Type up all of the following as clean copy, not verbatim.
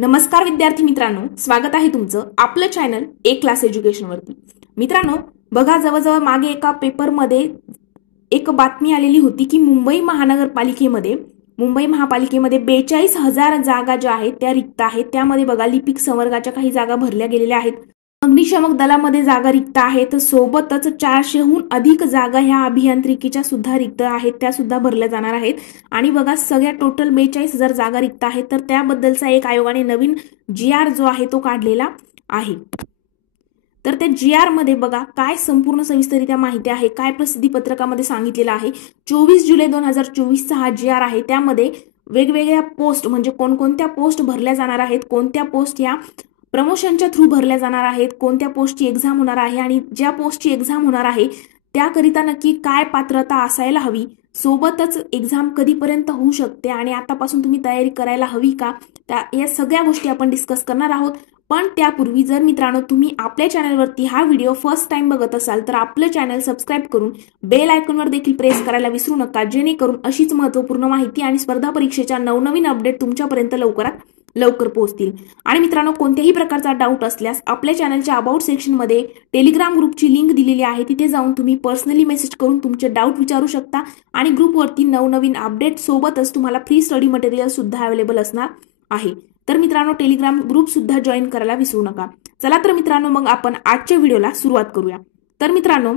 नमस्कार विद्यार्थी मित्रांनो, स्वागत आहे तुमचं आपलं चॅनल ए क्लास एज्युकेशन वरती। मित्रांनो बघा, जवळजवळ मागे एका पेपरमध्ये एक बातमी आलेली होती की मुंबई महापालिकेमध्ये 42,000 जागा ज्या आहेत त्या रिक्त आहेत। त्यामध्ये बघा लिपिक संवर्गाच्या काही जागा भरल्या गेलेल्या आहेत, अग्निशमक दलामध्ये जागा रिक्त आहेत, सोबतच 400हून अधिक जागा ह्या अभियांत्रिकीच्या सुद्धा रिक्त आहेत, त्या सुद्धा भरल्या जाणार आहेत। आणि बघा सगळ्या टोटल 42,000 जागा रिक्त आहेत, तर त्याबद्दलचा एक आयोगाने नवीन GR जो आहे तो काढलेला आहे। तर त्या GR मध्ये बघा काय संपूर्ण सविस्तररित्या माहिती आहे, काय प्रसिद्धी पत्रकामध्ये सांगितलेलं आहे। 24 जुलै 2024 चा हा GR आहे। त्यामध्ये वेगवेगळ्या पोस्ट म्हणजे कोणकोणत्या पोस्ट भरल्या जाणार आहेत, कोणत्या पोस्ट या प्रमोशनच्या थ्रू भरल्या जाणार आहेत, कोणत्या पोस्टची एक्झाम होणार आहे आणि ज्या पोस्टची एक्झाम होणार आहे त्याकरिता नक्की काय पात्रता असायला हवी, सोबतच एक्झाम कधीपर्यंत होऊ शकते आणि आतापासून तुम्ही तयारी करायला हवी का, या सगळ्या गोष्टी आपण डिस्कस करणार आहोत। पण त्यापूर्वी जर मित्रांनो तुम्ही आपल्या चॅनलवरती हा व्हिडिओ फर्स्ट टाइम बघत असाल तर आपलं चॅनल सबस्क्राइब करून बेल आयकॉनवर देखील प्रेस करायला विसरू नका, जेणेकरून अशीच महत्त्वपूर्ण माहिती आणि स्पर्धा परीक्षेच्या नवनवीन अपडेट तुमच्यापर्यंत लवकरात लवकर पोहोचतील। आणि मित्रांनो कोणत्याही प्रकारचा डाऊट असल्यास आपल्या चॅनलच्या अबाउट सेक्शन मध्ये टेलिग्राम ग्रुपची लिंक दिलेली आहे, तिथे जाऊन तुम्ही पर्सनली मेसेज करून तुमचे डाऊट विचारू शकता आणि ग्रुपवरती नवनवीन अपडेट सोबतच तुम्हाला फ्री स्टडी मटेरियल सुद्धा अवेलेबल असणार आहे। तर मित्रांनो टेलिग्राम ग्रुप सुद्धा जॉईन करायला विसरू नका। चला तर मित्रांनो मग आपण आजच्या व्हिडिओला सुरुवात करूया। तर मित्रांनो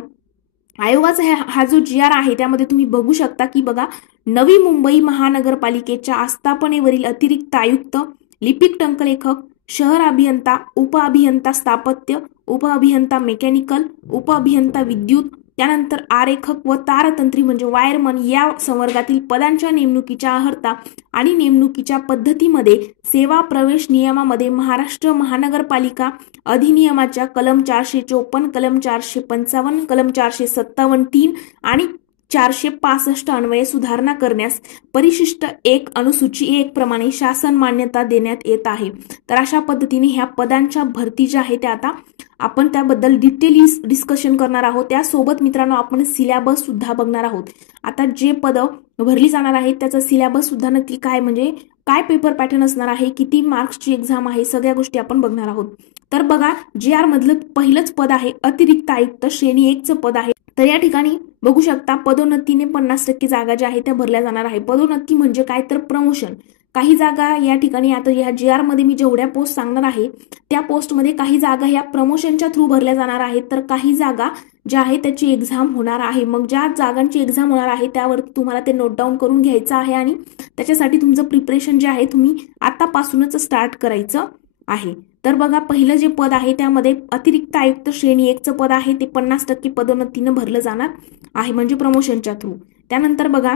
आयोगाचा हा जो GR आहे त्यामध्ये तुम्ही बघू शकता की बघा नवी मुंबई महानगरपालिकेच्या आस्थापनेवरील अतिरिक्त आयुक्त, लिपिक टंकलेखक, शहर अभियंता, उपअभियंता स्थापत्य, उपअभियंता मेकॅनिकल, उपअभियंता विद्युत, त्यानंतर आरेखक व तारतंत्री म्हणजे वायरमन या संवर्गातील पदांच्या नेमणुकीच्या अर्हता आणि नेमणुकीच्या पद्धतीमध्ये सेवा प्रवेश नियमामध्ये महाराष्ट्र महानगरपालिका अधिनियमाच्या कलम 454, कलम 455, कलम 457(3) आणि 465 अन्वये सुधारणा करण्यास परिशिष्ट 1 अनुसूची 1 प्रमाणे शासन मान्यता देण्यात येत आहे। तर अशा पद्धतीने ह्या पदांच्या भरती ज्या आहे त्या आता आपण त्याबद्दल डिटेल डिस्कशन करणार आहोत। त्यासोबत मित्रांनो आपण सिलेबस सुद्धा बघणार आहोत। आता जे पद भरली जाणार आहेत त्याचा सिलेबस सुद्धा नक्की काय म्हणजे काय पेपर पॅटर्न असणार आहे, किती मार्क्सची एक्झाम आहे, सगळ्या गोष्टी आपण बघणार आहोत। तर बघा GR मधलं पहिलंच पद आहे अतिरिक्त आयुक्त श्रेणी 1 चं पद आहे। तर या ठिकाणी बघू शकता पदोन्नतीने 50% जागा ज्या आहेत त्या भरल्या जाणार आहे। पदोन्नती म्हणजे काय तर प्रमोशन, काही जागा या ठिकाणी आता या GR मध्ये मी जेवढ्या पोस्ट सांगणार आहे त्या पोस्टमध्ये काही जागा ह्या प्रमोशनच्या थ्रू भरल्या जाणार आहेत, तर काही जागा ज्या आहेत त्याची एक्झाम होणार आहे। मग ज्या जागांची एक्झाम होणार आहे त्यावर तुम्हाला ते नोट डाऊन करून घ्यायचं आहे आणि त्याच्यासाठी तुमचं प्रिपरेशन जे आहे तुम्ही आतापासूनच स्टार्ट करायचं आहे। तर बघा पहिलं जे पद आहे त्यामध्ये अतिरिक्त आयुक्त श्रेणी 1 चं पद आहे, ते 50% पदोन्नतीनं भरलं जाणार आहे म्हणजे प्रमोशनच्या थ्रू। त्यानंतर बघा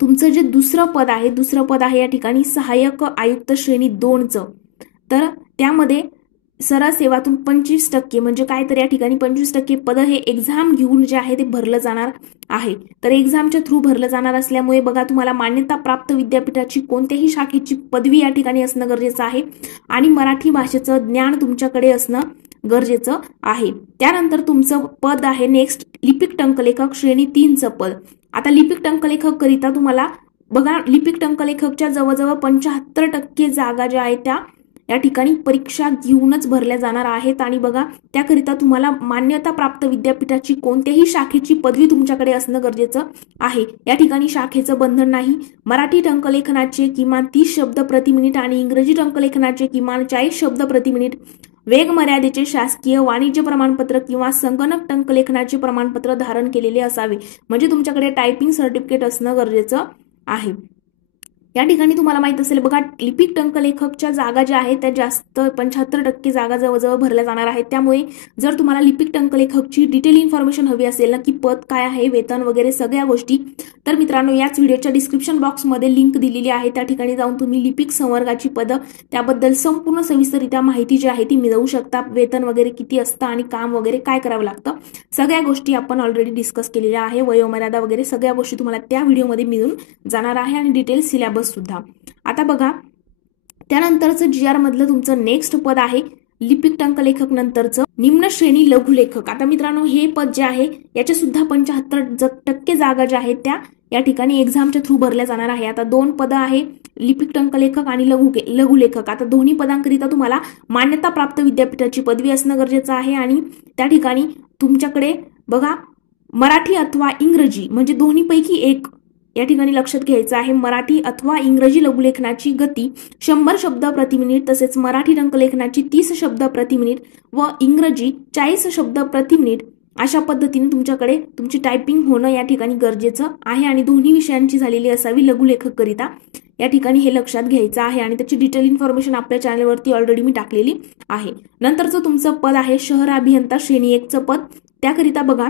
तुमचं जे दुसरं पद आहे या ठिकाणी सहाय्यक आयुक्त श्रेणी 2 चं, तर त्यामध्ये सरळ सेवातून 25% म्हणजे काय तर या ठिकाणी 25% पद हे एक्झाम घेऊन जे आहे ते भरलं जाणार आहे। तर एक्झामच्या थ्रू भरलं जाणार असल्यामुळे बघा तुम्हाला मान्यता प्राप्त विद्यापीठाची कोणत्याही शाखेची पदवी या ठिकाणी असणं गरजेचं आहे आणि मराठी भाषेचं ज्ञान तुमच्याकडे असणं गरजेचं आहे। त्यानंतर तुमचं पद आहे नेक्स्ट लिपिक टंकलेखक श्रेणी 3 चं पद। आता लिपिक टंकलेखक करिता तुम्हाला बघा लिपिक टंकलेखकच्या जवळजवळ 75% जागा ज्या आहेत त्या या ठिकाणी परीक्षा घेऊनच भरल्या जाणार आहेत आणि बघा त्याकरिता तुम्हाला मान्यता प्राप्त विद्यापीठाची कोणत्याही शाखेची पदवी तुमच्याकडे असणं गरजेचं आहे। या ठिकाणी शाखेचं बंधन नाही। मराठी टंकलेखनाचे किमान 30 शब्द प्रति मिनिट आणि इंग्रजी टंकलेखनाचे किमान 40 शब्द प्रति मिनिट, वेग मर्यादेचे शासकीय वाणिज्य प्रमाणपत्र किंवा संगणक टंकलेखनाचे प्रमाणपत्र धारण केलेले असावे, म्हणजे तुमच्याकडे टायपिंग सर्टिफिकेट असणं गरजेचं आहे। या ठिकाणी तुम्हाला माहित असेल बघा लिपिक टंकलेखकच्या जागा ज्या आहेत त्या जास्त 75% जागा जवळजवळ भरल्या जाणार आहेत। त्यामुळे जर तुम्हाला लिपिक टंकलेखकची डिटेल इन्फॉर्मेशन हवी असेल ना की पद काय आहे, वेतन वगैरे सगळ्या गोष्टी, तर मित्रांनो याच व्हिडिओच्या डिस्क्रिप्शन बॉक्समध्ये लिंक दिलेली आहे, त्या ठिकाणी जाऊन तुम्ही लिपिक संवर्गाची पद त्याबद्दल संपूर्ण सविस्तररित्या माहिती जी आहे ती मिळवू शकता। वेतन वगैरे किती असतं आणि काम वगैरे काय करावं लागतं सगळ्या गोष्टी आपण ऑलरेडी डिस्कस केलेल्या आहे। वयोमर्यादा वगैरे सगळ्या गोष्टी तुम्हाला त्या व्हिडिओमध्ये मिळून जाणार आहे आणि डिटेल सिलेबस सुद्धा। आता बघा त्यानंतरचं GR मधलं तुमचं नेक्स्ट पद आहे लिपिक टंकलेखक नंतरचं निम्न श्रेणी लघुलेखक। आता मित्रांनो हे पद जे आहे याच्या सुद्धा 75% जागा ज्या आहेत त्या या ठिकाणी एक्झामच्या थ्रू भरल्या जाणार आहे। आता 2 पद आहे लिपिक टंकलेखक आणि लघुलेखक, आता दोन्ही पदांकरिता तुम्हाला मान्यता प्राप्त विद्यापीठाची पदवी असणं गरजेचं आहे आणि त्या ठिकाणी तुमच्याकडे बघा मराठी अथवा इंग्रजी म्हणजे दोन्हीपैकी एक या ठिकाणी लक्षात घ्यायचं आहे. मराठी अथवा इंग्रजी लघुलेखनाची गती 100 शब्द प्रति मिनिट, तसेच मराठी टंकलेखनाची 30 शब्द प्रति मिनिट व इंग्रजी 40 शब्द प्रति मिनिट अशा पद्धतीने तुमच्याकडे तुमची टायपिंग होणं या ठिकाणी गरजेचं आहे आणि दोन्ही विषयांची झालेली असावी लघुलेखक करिता. या ठिकाणी हे लक्षात घ्यायचं आहे आणि त्याची डिटेल इन्फॉर्मेशन आपल्या चॅनलवरती ऑलरेडी मी टाकलेली आहे. नंतरचं तुमचं पद आहे शहर अभियंता श्रेणी 1चं पद. त्याकरिता बघा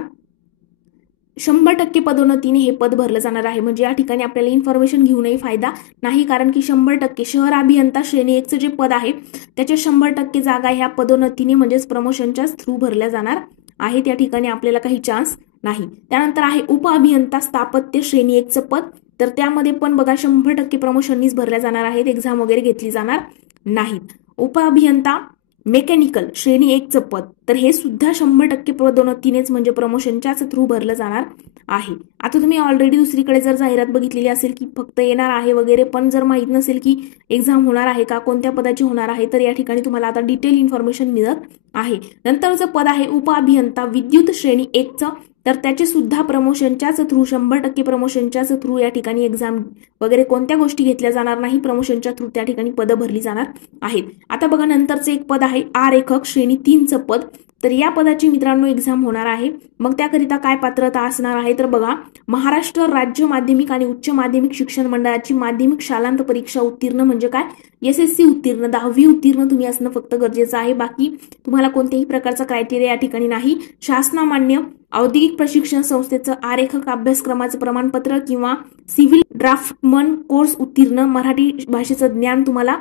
100% पदोन्नतीने हे पद भरलं जाणार आहे. म्हणजे या ठिकाणी आपल्याला इन्फॉर्मेशन घेऊनही फायदा नाही, कारण की 100% शहर अभियंता श्रेणी 1चं जे पद आहे त्याच्या 100% जागा ह्या पदोन्नतीने म्हणजेच प्रमोशनच्या थ्रू भरल्या जाणार आहेत. या ठिकाणी आपल्याला काही चान्स नाही. त्यानंतर आहे उप अभियंता स्थापत्य श्रेणी 1चं पद. तर त्यामध्ये पण बघा 100% प्रमोशननीच भरल्या जाणार आहेत, एक्झाम वगैरे घेतली जाणार नाहीत. उप अभियंता मेकॅनिकल श्रेणी 1चं पद, तर हे सुद्धा 100% पदोन्नतीनेच म्हणजे प्रमोशनच्याच थ्रू भरलं जाणार आहे. आता तुम्ही ऑलरेडी दुसरीकडे जर जाहिरात बघितलेली असेल की फक्त येणार आहे वगैरे, पण जर माहित नसेल की एक्झाम होणार आहे का, कोणत्या पदाची होणार आहे, तर या ठिकाणी तुम्हाला आता डिटेल इन्फॉर्मेशन मिळत आहे. नंतरचं पद आहे उप अभियंता विद्युत श्रेणी 1चं. तर त्याचे सुद्धा प्रमोशनच्याच थ्रू 100% प्रमोशनच्याच थ्रू या ठिकाणी एक्झाम वगैरे कोणत्या गोष्टी घेतल्या जाणार नाही, प्रमोशनच्या थ्रू त्या ठिकाणी पदं भरली जाणार आहेत. आता बघा नंतरचं एक पद आहे आरेखक श्रेणी 3चं पद. तर या पदाची मित्रांनो एक्झाम होणार आहे. मग त्याकरिता काय पात्रता असणार आहे, तर बघा महाराष्ट्र राज्य माध्यमिक आणि उच्च माध्यमिक शिक्षण मंडळाची माध्यमिक शालांत परीक्षा उत्तीर्ण म्हणजे काय SSC उत्तीर्ण 10वी उत्तीर्ण तुम्ही असणं फक्त गरजेचं आहे. बाकी तुम्हाला कोणत्याही प्रकारचा क्रायटेरिया या ठिकाणी नाही. शासनामान्य औद्योगिक प्रशिक्षण संस्थेचं आरेखक अभ्यासक्रमाचं प्रमाणपत्र किंवा सिव्हिल ड्राफ्टमन कोर्स उत्तीर्ण, मराठी भाषेचं ज्ञान तुम्हाला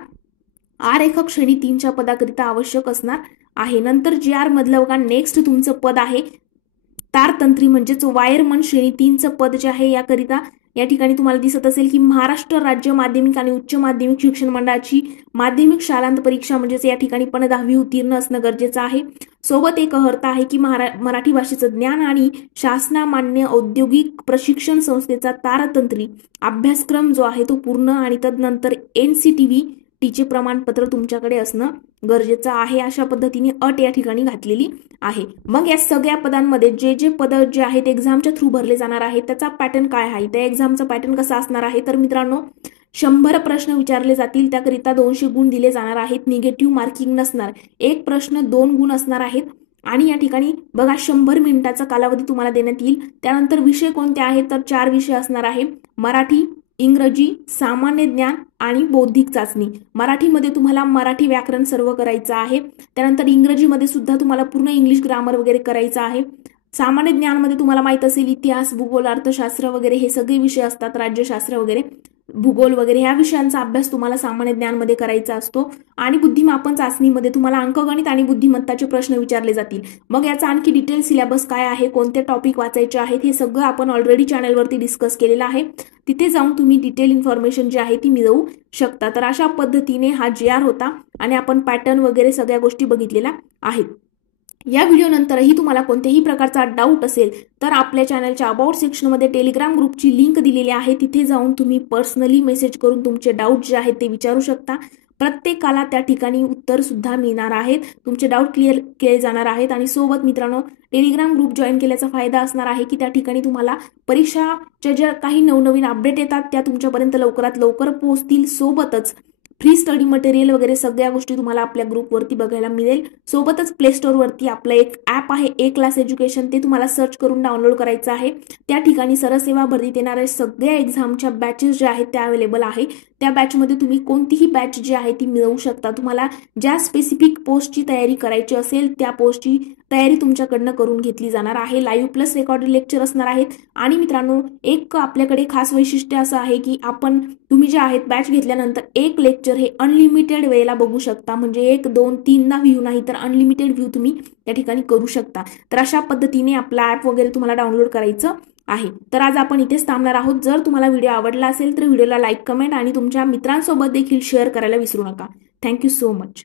आरेखक श्रेणी 3च्या पदाकरिता आवश्यक असणार आहे. नंतर GR मधलं बघा नेक्स्ट तुमचं पद आहे तारतंत्री म्हणजेच वायरमन श्रेणी 3चं पद जे आहे याकरिता या ठिकाणी तुम्हाला दिसत असेल की महाराष्ट्र राज्य माध्यमिक आणि उच्च माध्यमिक शिक्षण मंडळाची माध्यमिक शालांत परीक्षा म्हणजेच या ठिकाणी पण 10वी उत्तीर्ण असणं गरजेचं आहे. सोबत एक अर्थ आहे की मराठी भाषेचं ज्ञान आणि शासनामान्य औद्योगिक प्रशिक्षण संस्थेचा तारतंत्री अभ्यासक्रम जो आहे तो पूर्ण आणि तदनंतर NCTVT प्रमाणपत्र तुमच्याकडे असणं गरजेचं आहे. अशा पद्धतीने अट या ठिकाणी घातलेली आहे. मग या सगळ्या पदांमध्ये जे पद जे आहेत एक्झामच्या थ्रू भरले जाणार आहेत त्याचा पॅटर्न काय आहे, त्या एक्झामचा पॅटर्न कसा असणार आहे, तर मित्रांनो 100 प्रश्न विचारले जातील. त्याकरिता 200 गुण दिले जाणार आहेत. निगेटिव्ह मार्किंग नसणार. एक प्रश्न 2 गुण असणार आहेत आणि या ठिकाणी बघा 100 मिनिटाचा कालावधी तुम्हाला देण्यात येईल. त्यानंतर विषय कोणते आहेत, तर 4 विषय असणार आहे. मराठी, इंग्रजी, सामान्य ज्ञान आणि बौद्धिक चाचणी. मराठीमध्ये तुम्हाला मराठी व्याकरण सर्व करायचं आहे. त्यानंतर इंग्रजीमध्ये सुद्धा तुम्हाला पूर्ण इंग्लिश ग्रामर वगैरे करायचं आहे. सामान्य ज्ञानमध्ये तुम्हाला माहित असेल इतिहास, भूगोल, अर्थशास्त्र वगैरे हे सगळे विषय असतात, राज्यशास्त्र वगैरे, भूगोल वगैरे ह्या विषयांचा अभ्यास तुम्हाला सामान्य ज्ञानमध्ये करायचा असतो. आणि बुद्धिमापन चाचणीमध्ये तुम्हाला अंकगणित आणि बुद्धिमत्ताचे प्रश्न विचारले जातील. मग याचा आणखी डिटेल सिलेबस काय आहे, कोणते टॉपिक वाचायचे आहेत, हे सगळं आपण ऑलरेडी चॅनलवरती डिस्कस केलेलं आहे. तिथे जाऊन तुम्ही डिटेल इन्फॉर्मेशन जी आहे ती मिळवू शकता. तर अशा पद्धतीने हा GR होता आणि आपण पॅटर्न वगैरे सगळ्या गोष्टी बघितलेल्या आहेत. या व्हिडिओ नंतरही तुम्हाला कोणत्याही प्रकारचा डाऊट असेल तर आपल्या चॅनलच्या अबाउट सेक्शनमध्ये टेलिग्राम ग्रुपची लिंक दिलेली आहे. तिथे जाऊन तुम्ही पर्सनली मेसेज करून तुमचे डाऊट जे आहेत ते विचारू शकता. प्रत्येकाला त्या ठिकाणी उत्तर सुद्धा मिळणार आहेत. तुमचे डाऊट क्लिअर केले जाणार आहेत. आणि सोबत मित्रांनो टेलिग्राम ग्रुप जॉईन केल्याचा फायदा असणार आहे की त्या ठिकाणी तुम्हाला परीक्षाच्या ज्या काही नवनवीन अपडेट येतात त्या तुमच्यापर्यंत लवकरात लवकर पोहोचतील. सोबतच फ्री स्टडी मटेरियल वगैरे सगळ्या गोष्टी तुम्हाला आपल्या ग्रुपवरती बघायला मिळेल. सोबतच प्ले स्टोअरवरती आपलं एक ॲप आहे A क्लास एज्युकेशन, ते तुम्हाला सर्च करून डाउनलोड करायचं आहे. त्या ठिकाणी सरसेवा भरतीत येणाऱ्या सगळ्या एक्झामच्या बॅचेस ज्या आहेत त्या अवेलेबल आहे. त्या बॅचमध्ये तुम्ही कोणतीही बॅच जी आहे ती मिळवू शकता. तुम्हाला ज्या स्पेसिफिक पोस्टची तयारी करायची असेल त्या पोस्टची तयारी तुमच्याकडनं करून घेतली जाणार आहे. लाईव्ह प्लस रेकॉर्डेड लेक्चर असणार आहेत. आणि मित्रांनो एक आपल्याकडे खास वैशिष्ट्य असं आहे की तुम्ही जे आहेत बॅच घेतल्यानंतर एक लेक्चर हे अनलिमिटेड वेळेला बघू शकता. म्हणजे 1, 2, 3 व्ह्यू नाही तर अनलिमिटेड व्ह्यू तुम्ही त्या ठिकाणी करू शकता. तर अशा पद्धतीने आपला ॲप वगैरे तुम्हाला डाउनलोड करायचं आहे. तर आज आपण इथेच थांबणार आहोत. जर तुम्हाला व्हिडिओ आवडला असेल तर व्हिडिओला लाईक, कमेंट आणि तुमच्या मित्रांसोबत देखील शेअर करायला विसरू नका. Thank you so much.